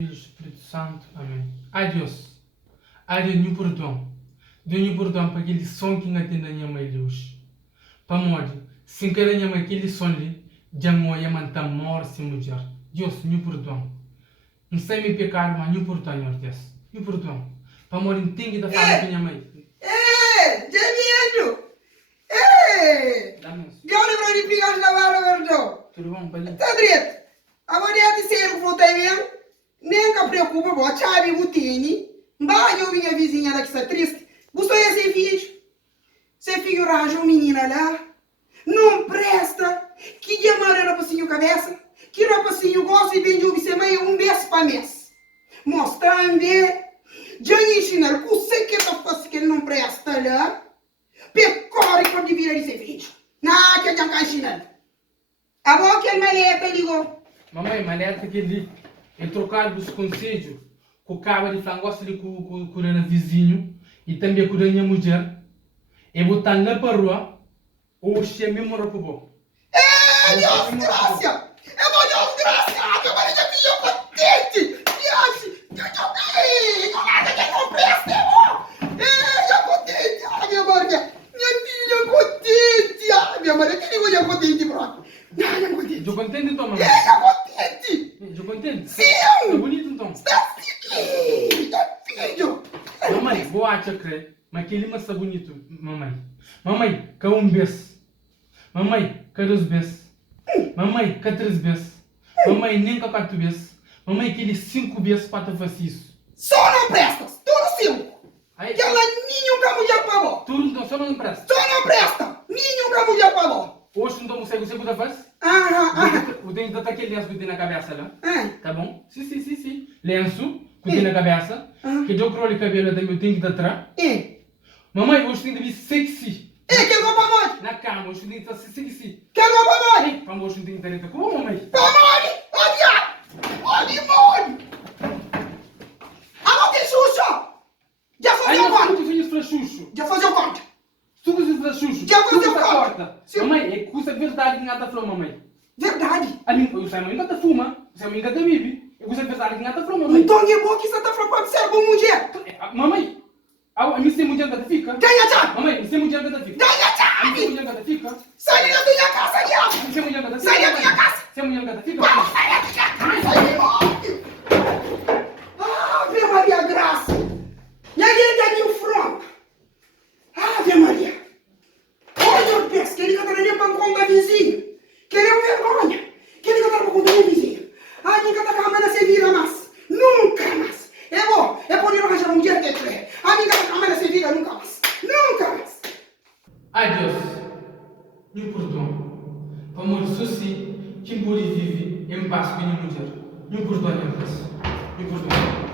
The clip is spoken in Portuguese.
Filho, Espírito Santo. Amém. Ai Deus, ai Deus, perdão. Dê-me perdão para aquele som que ainda tem na minha mãe Deus. Para morrer, sem querer minha mãe aquele som ali, já morre, manta morre sem mulher. Deus, me perdão. Não sei me pecar, mas me perdão, Senhor Deus. Me perdão. Para morrer, tem que dar fala com minha mãe. Jamiano! Dá-me. Gawde para de brigar na vara, verdade? Tudo bom, Palha? Tá direito. Agora é de ser o que votei mesmo. Nem que preocupa, vou chave o tini. Vai eu minha vizinha lá que está triste. Gostou desse vídeo? Você filho raja uma menina lá. Não presta. Que dia amarela para a cabeça. Que rapacinho gosta e vem de ouvir semana mês para mês. Mostrando. Já ensinaram que você que está fazendo que ele não presta lá. Pecore quando vira esse vídeo. Não, que eu já ensinando. A boa que ele maleta ligou. Mamãe, maleta que ele trocar dos conselhos com o cabo de flangosta ali com o vizinho e também com a minha mulher e botar na parua ou se é mesmo roupa bom. Deus graça! Eu vou Deus graça! Eu vou já vi eu contente! Eu nada que não presta, irmão! Eu contente! Ai, minha Maria! Minha filha contente! Ai, minha Maria! Que eu contente, bro? Ai, eu contente! Eu contente então, mamãe? Eu contente! Eu contente? Sim! É bonito então? Está filho! Mamãe, vou crer, mas aquele massa bonito, mamãe. Mamãe, que beijo. Mamãe, que 2 beijos. Mamãe, que 3 beijos. Mamãe, nem que 4 beijos. Mamãe, aquele 5 beijos para te fazer isso. Só não prestas! Tudo 5! Aí, Que ela nenhuma mulher pagou! tudo então, só não presta. Só não presta! Nenhuma mulher pagou! Hoje não você puder fazer? O dente tá aquele lenço que tem na cabeça lá. Tá bom? Sim. Lenço que tem na cabeça. Que deu crole o cabelo também, eu tenho que dar atrás. Mamãe, hoje tem que vir sexy. Que eu vou pra morte? Na cama, hoje tem que estar sexy. Que eu vou pra morte? Ei, para hoje não tem que estar dentro. Como, mamãe? Pra morte! Olha, morte! Agora tem Xuxa! Já Aí fazia o não corte! tu vinhas para Xuxo. Já fazia o corte! Tu vinhas para Xuxo. Já vou fazer o Tu corte. corta. Sim. Mamãe, é que custa verdade que nada falou, mamãe. Verdade! A mim, o Samuel ainda fuma. O Samuel ainda vive. É custa verdade que nada falou, mamãe. Então é bom que você tá falando que você é bom mulher! Mamãe, a mim sem mulher que fica. Ganha chave! Mamãe, sem mulher que fica. Ganha A mim sem chave! mulher que fica. Sai da minha casa, Guilherme! Sem mulher que fica. Sai da minha casa! Sem mulher que fica. Vamos sair da minha casa, me morte! Ave Maria Graça! E aí ele tá meio franco! Ave Maria! Olha o pés, que ele tá na minha pancona da vizinha! Quereu vergonha! Que ele tá na pancona da vizinha! A minha tá com a mãe se vira mais! Nunca mais! É bom! É por ir arranjar um dia que é! A minha tá com a mãe se vira nunca mais! Nunca mais! Ai Deus, me perdoa. Para morrer sozinho, quem pode viver em paz com a minha mulher. Me perdoa, minha Deus. Me perdoa.